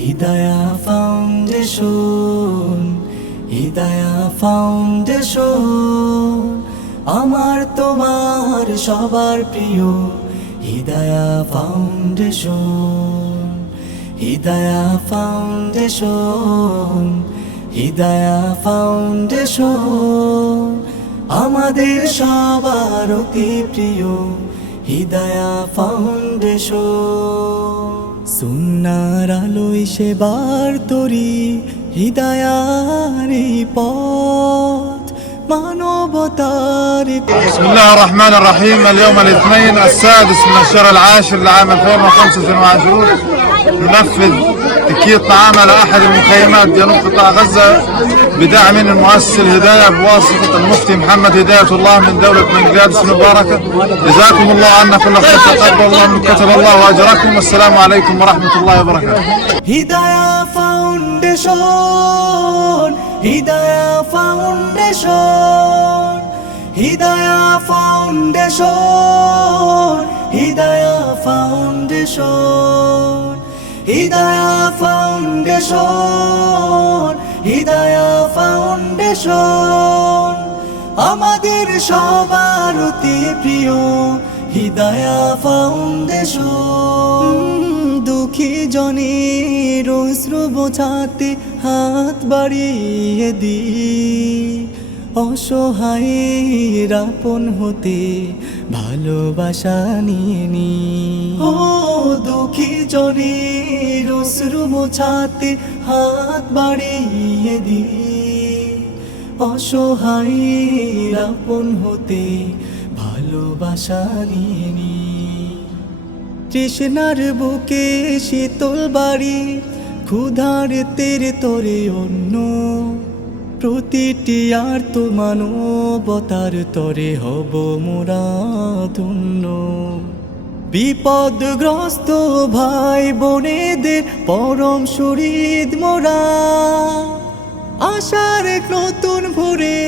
Hidaya foundation, Hidaya foundation, আমার তোমার সবার প্রিয় Hidaya foundation, Hidaya foundation, Hidaya foundation, আমাদের সবার অতি প্রিয় হিদায়া ফাউন্ডেশন। সুন্নার আলোয় সেবার তরি হিদায়ার এই পথ, মানবতার بسم الله الرحمن الرحيم. اليوم الاثنين 6/10 لعام 2025 ننفذ تكييف طعام على احد المخيمات جنوب قطاع غزه بدعم من مؤسس الهدايه بواسطه المفتي محمد هدايه الله من دوله بنغلاديش المباركه. جزاكم الله عنا كل خير، تقبل الله من كتب الله واجركم، والسلام عليكم ورحمه الله وبركاته. Hidaya foundation, Hidaya foundation, Hidaya foundation, Hidaya foundation, Hidaya foundation, Hidaya foundation, আমাদের সবার অতি প্রিয় হিদায়া ফাউন্ডেশন। দুঃখী জনের অশ্রু বোঝাতে হাত বাড়িয়ে দি, অসহায়ের আপন হতে ভালোবাসা নিয়ে নি। ও দুঃখী জনের অশ্রু বোঝাতে হাত বাড়িয়ে দি, অসহায়ের আপন হতে ভালোবাসা নিয়ে নি। তৃষ্ণার বুকে শীতল বাড়ি, ক্ষুধার তেরে তরে অন্য, প্রতিটি আর তো মানবতার তরে হব মোরা ধন্য। বিপদগ্রস্ত ভাই বোনেদের পরম শহীদ মোরা, আশার এক নতুন ভোরে